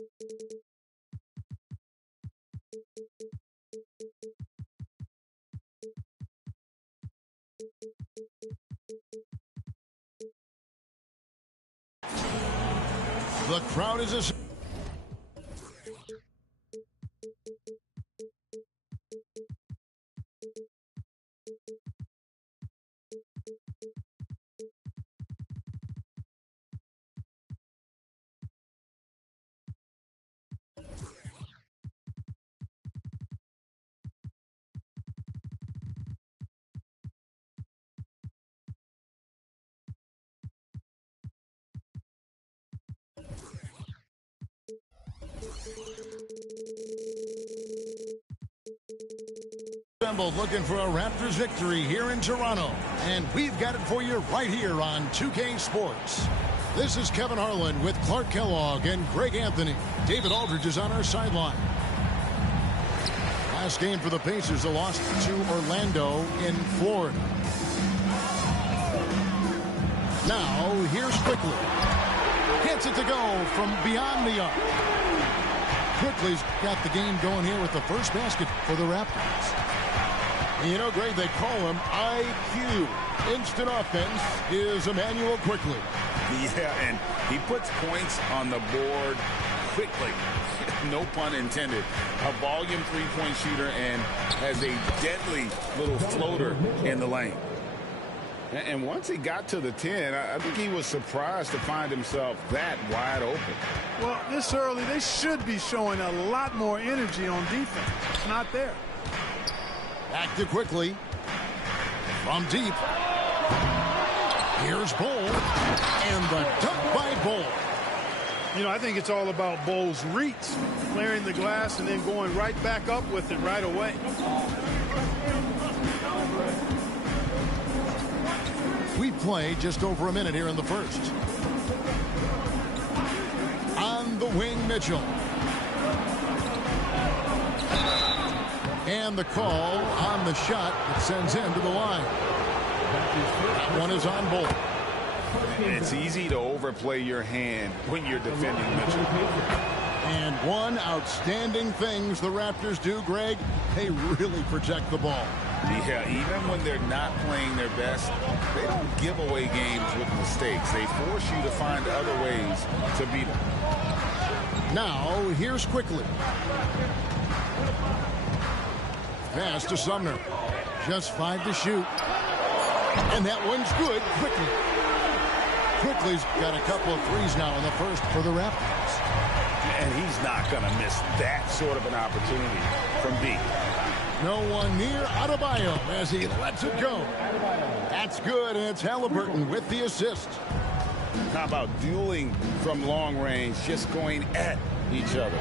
The crowd is a... Assembled looking for a Raptors victory here in Toronto, and we've got it for you right here on 2K Sports. This is Kevin Harlan with Clark Kellogg and Greg Anthony. David Aldridge is on our sideline. Last game for the Pacers, a loss to Orlando in Florida. Now, here's Quickly. Gets it to go from beyond the arc. Quickly's got the game going here with the first basket for the Raptors. You know, Greg, they call him IQ. Instant offense is Emmanuel Quickly. Yeah, and he puts points on the board quickly. No pun intended. A volume three-point shooter and has a deadly little floater in the lane. And once he got to the 10, I think he was surprised to find himself that wide open. Well, this early, they should be showing a lot more energy on defense. It's not there. Back to Quickly. From deep. Here's Bull. And the dunk by Bull. You know, I think it's all about Bull's reach. Clearing the glass and then going right back up with it right away. We play just over a minute here in the first. On the wing, Mitchell. And the call on the shot that sends him to the line. That one is on Bull. It's easy to overplay your hand when you're defending Mitchell. And one outstanding things the Raptors do, Greg, they really protect the ball. Yeah, even when they're not playing their best, they don't give away games with mistakes. They force you to find other ways to beat them. Now, here's Quickly. Pass to Sumner. Just 5 to shoot. And that one's good. Quickly's got a couple of threes now in the first for the Raptors. And he's not going to miss that sort of an opportunity from deep. No one near Adebayo as he lets it go. That's good, and it's Halliburton with the assist. How about dueling from long range, just going at each other?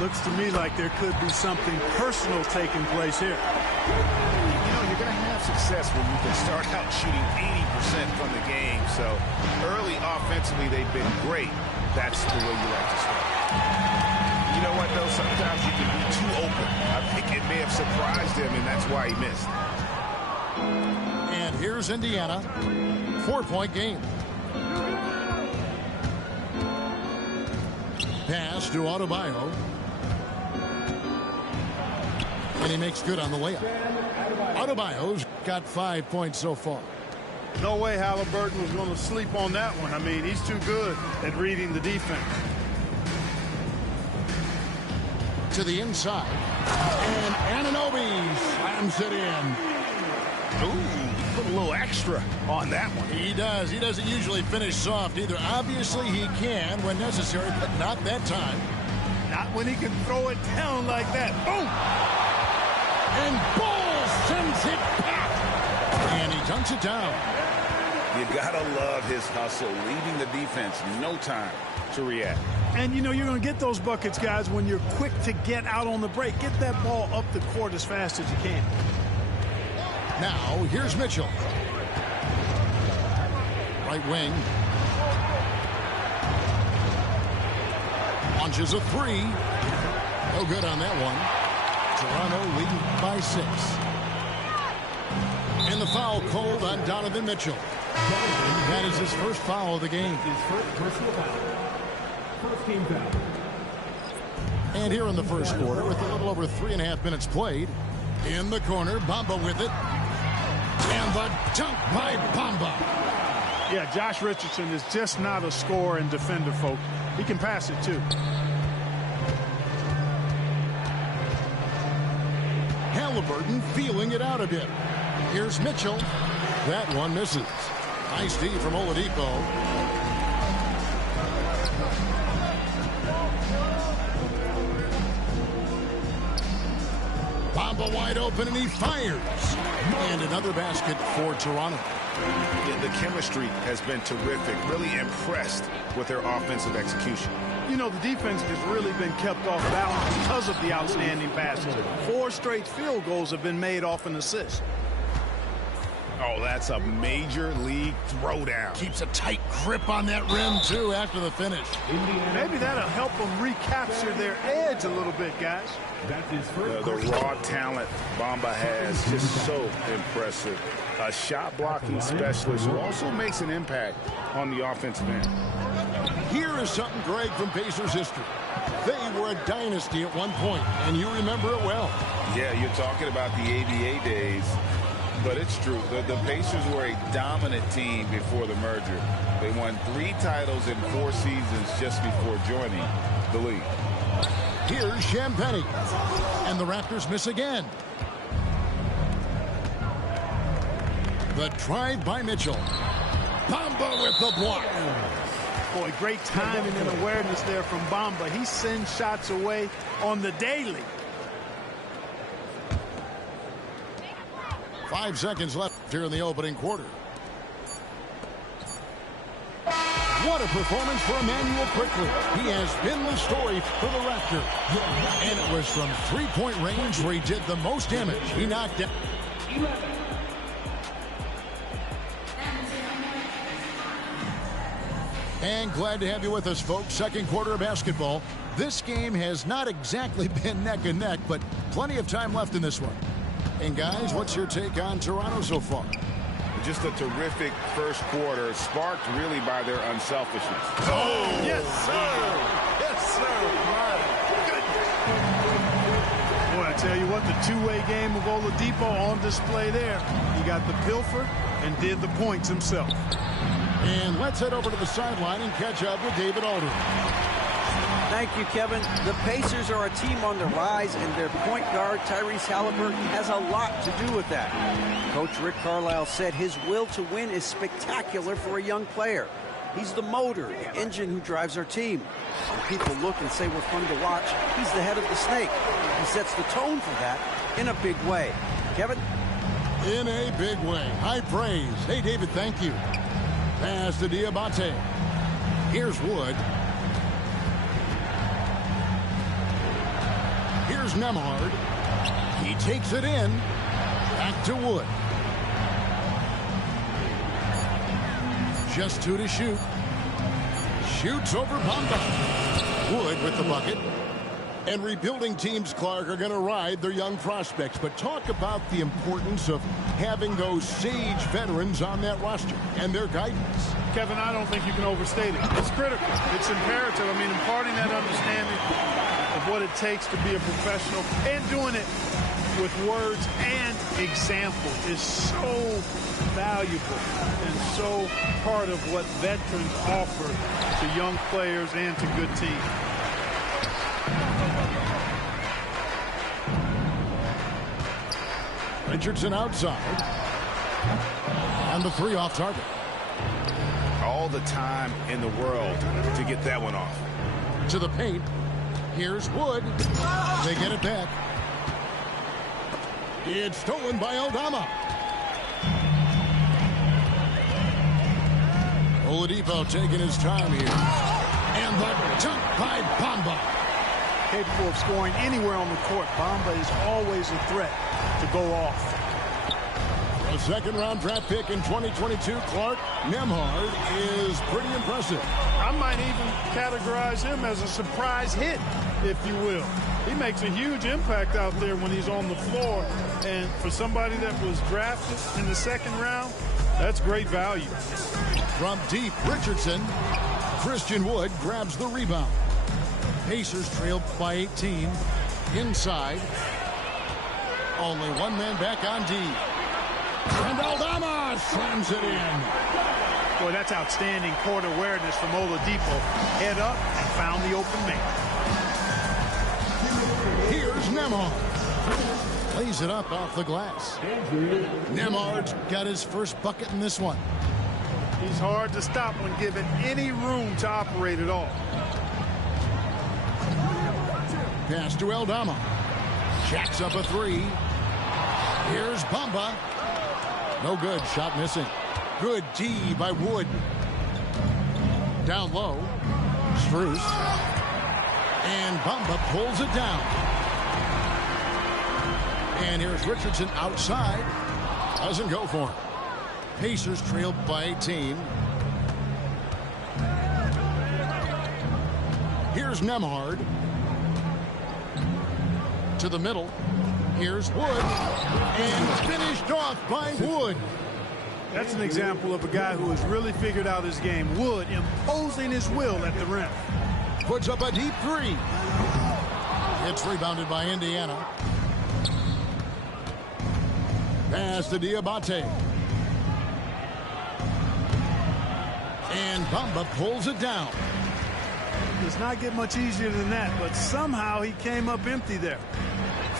Looks to me like there could be something personal taking place here. You know, you're going to have success when you can start out shooting 80% from the game. So early offensively, they've been great. That's the way you like to start. You know what, though? Sometimes you can be too open. I think it may have surprised him, and that's why he missed. And here's Indiana. 4-point game. Pass to Adebayo. And he makes good on the layup. Adebayo's got 5 points so far. No way Halliburton was going to sleep on that one. I mean, he's too good at reading the defense. To the inside. And Anunoby slams it in. Ooh, put a little extra on that one. He does. He doesn't usually finish soft either. Obviously, he can when necessary, but not that time. Not when he can throw it down like that. Boom! And Bull sends it back. And he dunks it down. You gotta love his hustle, leaving the defense no time to react. And, you know, you're going to get those buckets, guys, when you're quick to get out on the break. Get that ball up the court as fast as you can. Now, here's Mitchell. Right wing. Launches a three. No good on that one. Toronto leading by 6. And the foul called on Donovan Mitchell. That is his first foul of the game. His first personal foul. First team foul. And here in the first quarter, with a little over 3.5 minutes played, in the corner, Bamba with it. And the dunk by Bamba. Yeah, Josh Richardson is just not a scorer and defender, folks. He can pass it, too. Halliburton feeling it out a bit. Here's Mitchell. That one misses. Nice D from Oladipo. Bamba wide open, and he fires. And another basket for Toronto. Yeah, the chemistry has been terrific. Really impressed with their offensive execution. You know, the defense has really been kept off balance because of the outstanding passes. 4 straight field goals have been made off an assist. Oh, that's a major league throwdown. Keeps a tight grip on that rim, too, after the finish. Maybe that'll help them recapture their edge a little bit, guys. The raw talent Bamba has, just so impressive. A shot blocking specialist who also makes an impact on the offensive end. Here is something, Greg, from Pacers history. They were a dynasty at one point, and you remember it well. Yeah, you're talking about the ABA days, but it's true. The Pacers were a dominant team before the merger. They won 3 titles in 4 seasons just before joining the league. Here's Champagnie, and the Raptors miss again. The drive by Mitchell. Bamba with the block. Boy, great timing and awareness there from Bamba. He sends shots away on the daily. 5 seconds left here in the opening quarter. What a performance for Emmanuel Quickley. He has been the story for the Raptors. And it was from 3-point range where he did the most damage. He knocked down. And glad to have you with us, folks. Second quarter of basketball. This game has not exactly been neck and neck, but plenty of time left in this one. And guys, what's your take on Toronto so far? Just a terrific first quarter, sparked really by their unselfishness. Oh, yes, sir. Yes, sir. My goodness. Boy, I tell you what, the two-way game of Oladipo on display there. He got the pilfer and did the points himself. And let's head over to the sideline and catch up with David Aldridge. Thank you, Kevin. The Pacers are a team on the rise, and their point guard, Tyrese Halliburton, has a lot to do with that. Coach Rick Carlisle said his will to win is spectacular for a young player. He's the motor, the engine who drives our team. When people look and say we're fun to watch, he's the head of the snake. He sets the tone for that in a big way. Kevin? In a big way. High praise. Hey, David, thank you. Pass to Diabate. Here's Wood. Here's Nembhard. He takes it in. Back to Wood. Just 2 to shoot. Shoots over Bamba. Wood with the bucket. And rebuilding teams, Clark, are going to ride their young prospects. But talk about the importance of having those sage veterans on that roster and their guidance. Kevin, I don't think you can overstate it. It's critical. It's imperative. I mean, imparting that understanding of what it takes to be a professional and doing it with words and example is so valuable and so part of what veterans offer to young players and to good teams. Richardson outside. And the 3 off target. All the time in the world to get that one off. To the paint. Here's Wood. They get it back. It's stolen by Aldama. Oladipo taking his time here. And the dunk by Bamba. Capable of scoring anywhere on the court. Bamba is always a threat to go off. A second-round draft pick in 2022, Clark, Nembhard is pretty impressive. I might even categorize him as a surprise hit, if you will. He makes a huge impact out there when he's on the floor. And for somebody that was drafted in the second round, that's great value. From deep, Richardson. Christian Wood grabs the rebound. Pacers trailed by 18. Inside. Only one man back on D. And Aldama slams it in. Boy, that's outstanding court awareness from Oladipo. Head up and found the open man. Here's Nembhard. Plays it up off the glass. Nembhard's got his first bucket in this one. He's hard to stop when given any room to operate at all. Pass to Aldama. Jacks up a three. Here's Bamba. No good. Shot missing. Good D by Wood. Down low. Strus. And Bamba pulls it down. And here's Richardson outside. Doesn't go for it. Pacers trailed by 18. Here's Nembhard. To the middle. Here's Wood. And finished off by Wood. That's an example of a guy who has really figured out his game. Wood imposing his will at the rim. Puts up a deep three. It's rebounded by Indiana. Pass to Diabate. And Bamba pulls it down. Does not get much easier than that, but somehow he came up empty there.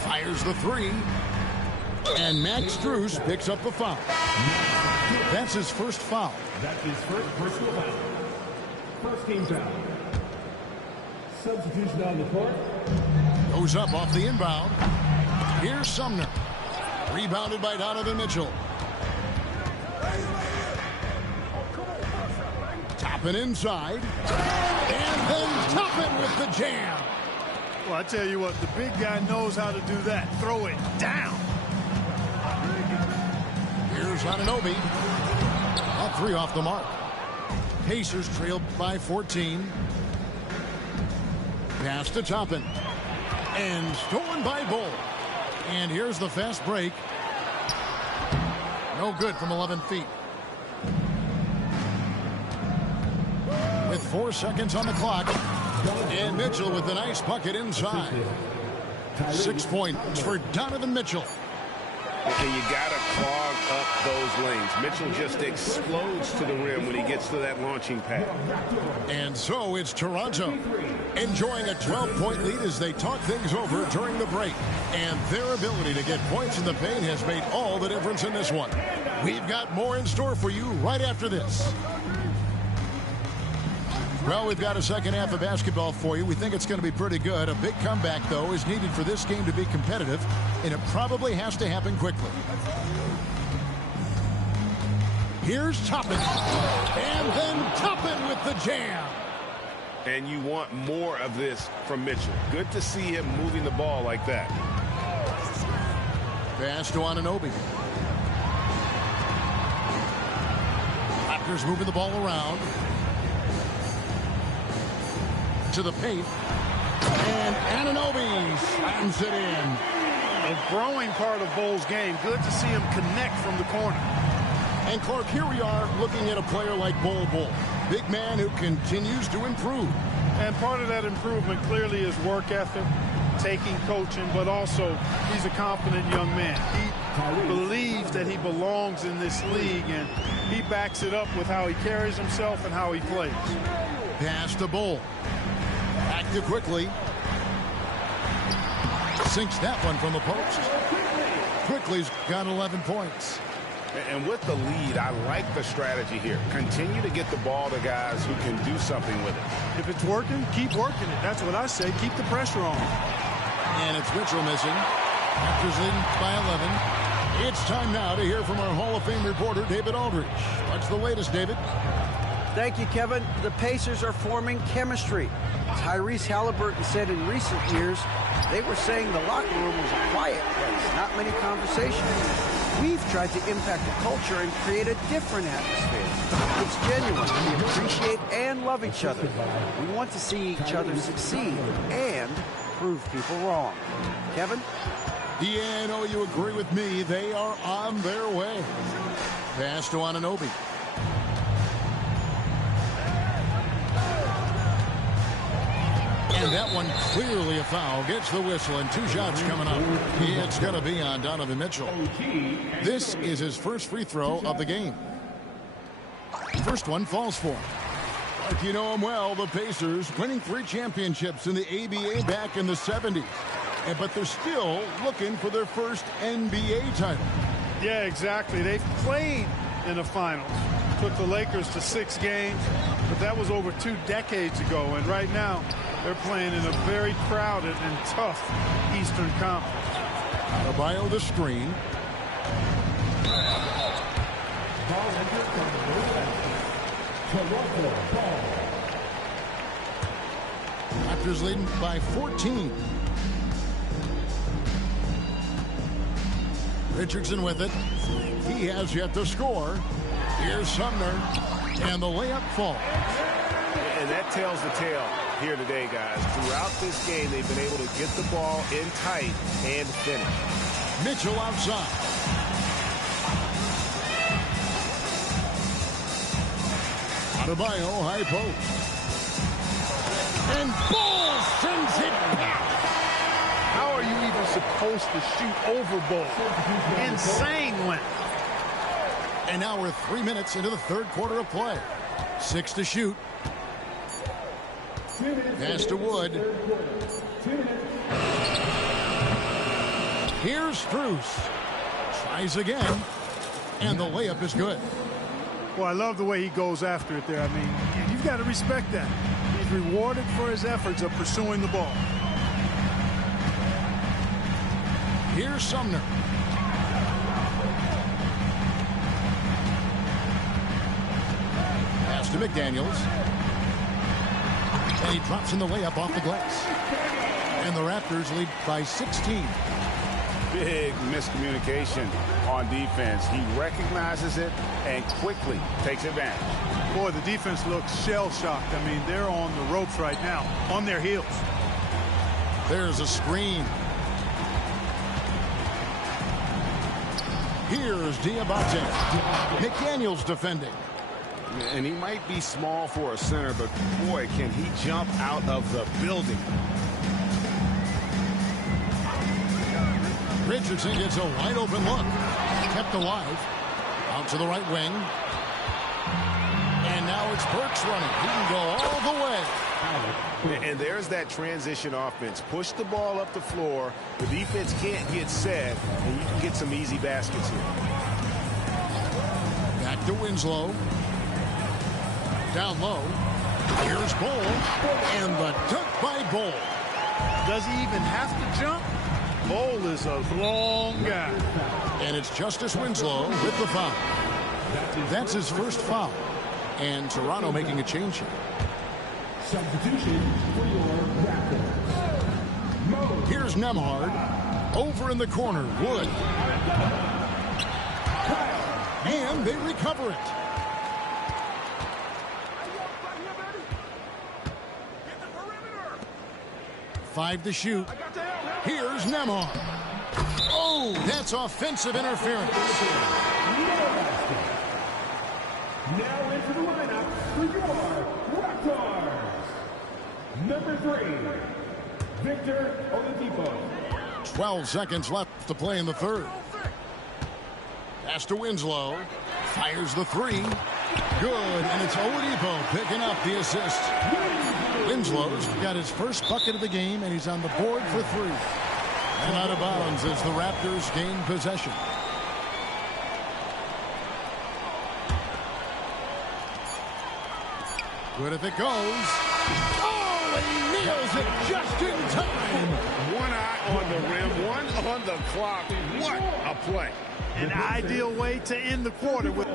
Fires the three. And Max Strus picks up the foul. That's his first foul. That's his first personal foul. First team foul. Substitution on the court. Goes up off the inbound. Here's Sumner. Rebounded by Donovan Mitchell. Toppin inside. And then Toppin with the jam. Well, I tell you what, the big guy knows how to do that. Throw it down. Here's Anunoby. A three off the mark. Pacers trailed by 14. Pass to Toppin. And stolen by Bull. And here's the fast break. No good from 11 feet. With 4 seconds on the clock. And Mitchell with a nice bucket inside. 6 points for Donovan Mitchell. And you got to clog up those lanes. Mitchell just explodes to the rim when he gets to that launching pad. And so it's Toronto enjoying a 12-point lead as they talk things over during the break. And their ability to get points in the paint has made all the difference in this one. We've got more in store for you right after this. Well, we've got a second half of basketball for you. We think it's going to be pretty good. A big comeback, though, is needed for this game to be competitive, and it probably has to happen quickly. Here's Toppin. And then Toppin with the jam. And you want more of this from Mitchell. Good to see him moving the ball like that. Pass to Anunoby. Raptors moving the ball around. To the paint. And Anunoby slams it in. A growing part of Bull's game. Good to see him connect from the corner. And Clark, here we are looking at a player like Bull. Big man who continues to improve. And part of that improvement clearly is work ethic, taking coaching, but also he's a confident young man. He believes that he belongs in this league, and he backs it up with how he carries himself and how he plays. Pass to Bull. Active quickly. Sinks that one from the post. Quickly's got 11 points. And with the lead, I like the strategy here. Continue to get the ball to guys who can do something with it. If it's working, keep working it. That's what I say. Keep the pressure on. And it's Mitchell missing. Raptors leading by 11. It's time now to hear from our Hall of Fame reporter, David Aldridge. What's the latest, David? Thank you, Kevin. The Pacers are forming chemistry. Tyrese Halliburton said in recent years they were saying the locker room was a quiet place, not many conversations. We've tried to impact the culture and create a different atmosphere. It's genuine. We appreciate and love each other. We want to see each other succeed and prove people wrong. Kevin? Yeah, I know you agree with me. They are on their way. Pass to Anunoby. And that one clearly a foul. Gets the whistle, and 2 shots coming up. It's going to be on Donovan Mitchell. This is his first free throw of the game. First one falls for him. Like you know him well, the Pacers winning 3 championships in the ABA back in the 70s. But they're still looking for their first NBA title. Yeah, exactly. They've played in the finals. Took the Lakers to 6 games, but that was over 2 decades ago. And right now, they're playing in a very crowded and tough Eastern Conference. Adebayo the screen. Raptors leading by 14. Richardson with it. He has yet to score. Here's Sumner, and the layup falls. And that tells the tale here today, guys. Throughout this game, they've been able to get the ball in tight and finish. Mitchell outside. Adebayo, high post. And Ball sends it back. How are you even supposed to shoot over Ball? Insane length. And now we're 3 minutes into the 3rd quarter of play. 6 to shoot. Pass to Wood. Here's Strus. Tries again. And the layup is good. Well, I love the way he goes after it there. I mean, you've got to respect that. He's rewarded for his efforts of pursuing the ball. Here's Sumner. Pass to McDaniels. And he drops in the layup off the glass. And the Raptors lead by 16. Big miscommunication on defense. He recognizes it and quickly takes advantage. Boy, the defense looks shell-shocked. I mean, they're on the ropes right now, on their heels. There's a screen. Here's Diabate. McDaniels defending. And he might be small for a center, but boy, can he jump out of the building. Richardson gets a wide open look. Kept alive. Out to the right wing. And now it's Burks running. He can go all the way. And there's that transition offense. Push the ball up the floor. The defense can't get set, and you can get some easy baskets here. Back to Winslow. Down low. Here's Bol. And the dunk by Bol. Does he even have to jump? Bol is a long guy. And it's Justice Winslow with the foul. That's his first foul. And Toronto making a change here. Substitution for your Raptors. Here's Nembhard. Over in the corner. Wood. And they recover it. Five to shoot. Here's Nembhard. Oh, that's offensive interference. Now into the lineup for your Raptors. Number 3, Victor Oladipo. 12 seconds left to play in the 3rd. Pass to Winslow. Fires the 3. Good, and it's Oladipo picking up the assist. Winslow's got his first bucket of the game, and he's on the board for 3. And out of bounds as the Raptors gain possession. Good if it goes. Oh, and he nails it just in time. One eye on the rim, one on the clock. What a play. An ideal way to end the quarter with.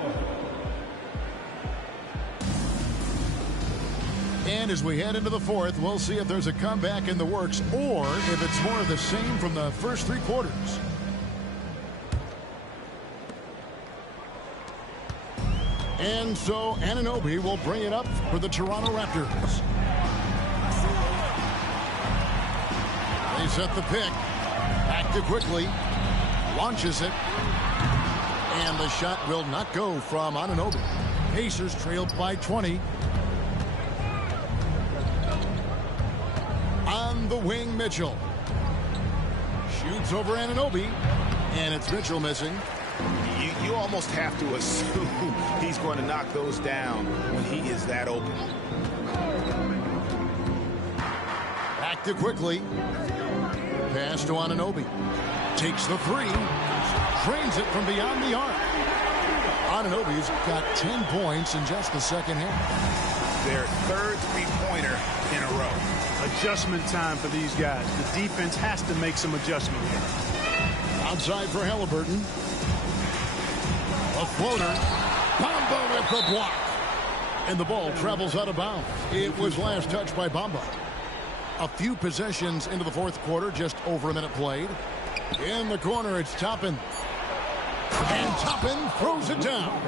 And as we head into the 4th, we'll see if there's a comeback in the works or if it's more of the same from the first 3 quarters. And so Anunoby will bring it up for the Toronto Raptors. They set the pick. Back to quickly. Launches it. And the shot will not go from Anunoby. Pacers trailed by 20. the wing, Mitchell. Shoots over Anunoby, and it's Mitchell missing. You almost have to assume he's going to knock those down when he is that open. Back to quickly. Pass to Anunoby. Takes the three. Drains it from beyond the arc. Anunoby's got 10 points in just the second half. Their third three-pointer in a row. Adjustment time for these guys. The defense has to make some adjustment here. Outside for Halliburton. A floater. Bamba with the block. And the ball travels out of bounds. It was last touched by Bamba. A few possessions into the fourth quarter, just over a minute played. In the corner, it's Toppin. And Toppin throws it down.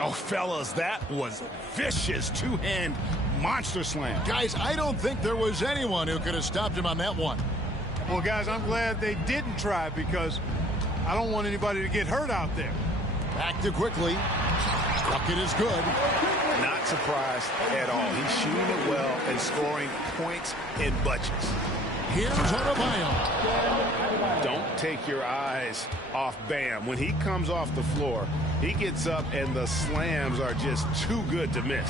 Oh, fellas, that was vicious two-hand monster slam. Guys, I don't think there was anyone who could have stopped him on that one. Well, guys, I'm glad they didn't try because I don't want anybody to get hurt out there. Back to quickly. Bucket is good. Not surprised at all. He's shooting it well and scoring points in bunches. Here's Adebayo. Don't take your eyes off Bam. When he comes off the floor, he gets up and the slams are just too good to miss.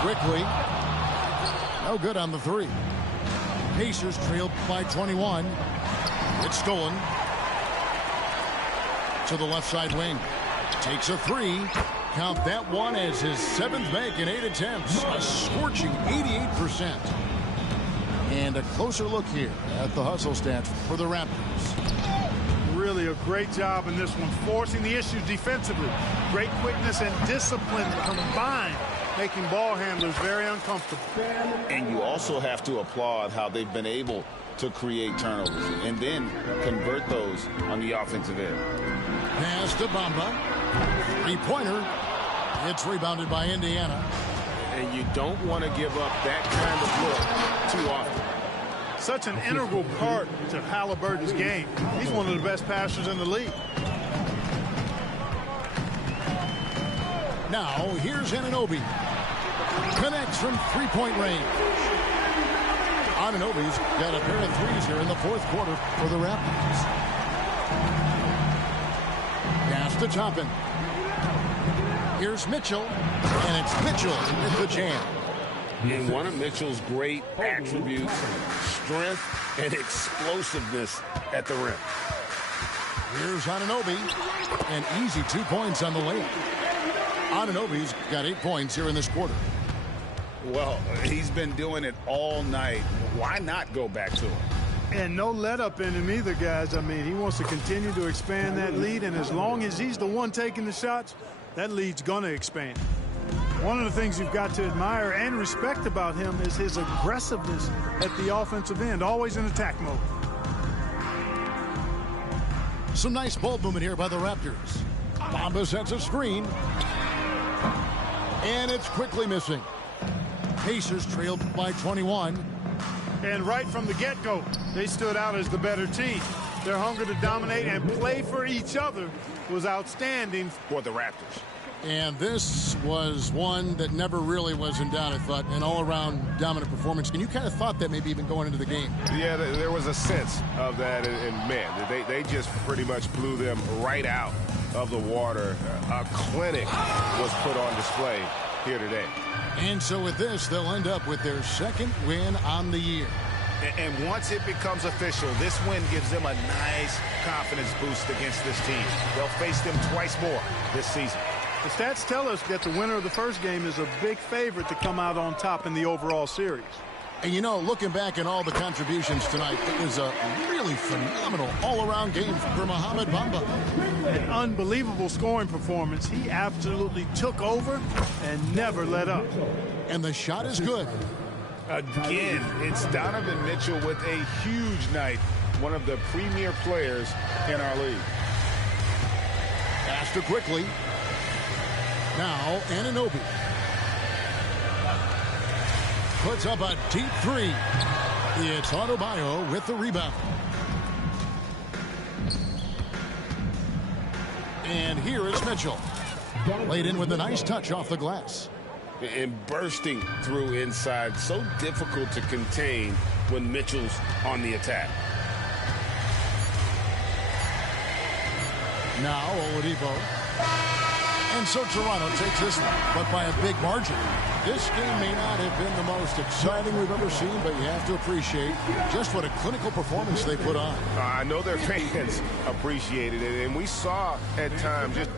Quickly. No good on the three. Pacers trailed by 21. It's stolen. To the left side wing. Takes a three. Count that one as his seventh make in 8 attempts. A scorching 88%. And a closer look here at the hustle stats for the Raptors. Really a great job in this one, forcing the issues defensively. Great quickness and discipline combined, making ball handlers very uncomfortable. And you also have to applaud how they've been able to create turnovers and then convert those on the offensive end. Pass to Bamba. Three-pointer. It's rebounded by Indiana. And you don't want to give up that kind of look too often. Such an integral part to Halliburton's game. He's one of the best passers in the league. Now, here's Anunoby. Connects from three-point range. Anunoby's got a pair of threes here in the fourth quarter for the Raptors. Pass to Toppin. Here's Mitchell, and it's Mitchell with the jam. And one of Mitchell's great attributes, strength and explosiveness at the rim. Here's Anunoby, and easy 2 points on the layup. Anunoby's got 8 points here in this quarter. Well, he's been doing it all night. Why not go back to him? And no let up in him either, guys. I mean, he wants to continue to expand that lead, and as long as he's the one taking the shots, that lead's going to expand. One of the things you've got to admire and respect about him is his aggressiveness at the offensive end, always in attack mode. Some nice ball movement here by the Raptors. Bamba sets a screen. And it's quickly missing. Pacers trailed by 21. And right from the get-go, they stood out as the better team. Their hunger to dominate and play for each other was outstanding for the Raptors. And this was one that never really was in doubt, I thought, an all-around dominant performance. And you kind of thought that maybe even going into the game. Yeah, there was a sense of that, and man, they just pretty much blew them right out of the water. A clinic was put on display here today. And so with this, they'll end up with their second win on the year. And once it becomes official, this win gives them a nice confidence boost against this team. They'll face them twice more this season. The stats tell us that the winner of the first game is a big favorite to come out on top in the overall series. And you know, looking back at all the contributions tonight, it was a really phenomenal all-around game for Mohamed Bamba. An unbelievable scoring performance. He absolutely took over and never let up. And the shot is good. Again, it's Donovan Mitchell with a huge night. One of the premier players in our league. Faster quickly. Now, Anunoby puts up a deep three. It's Adebayo with the rebound. And here is Mitchell. Laid in with a nice touch off the glass. And bursting through inside. So difficult to contain when Mitchell's on the attack. Now Oladipo. And so Toronto takes this one, but by a big margin. This game may not have been the most exciting we've ever seen, but you have to appreciate just what a clinical performance they put on. I know their fans appreciated it, and we saw at times just...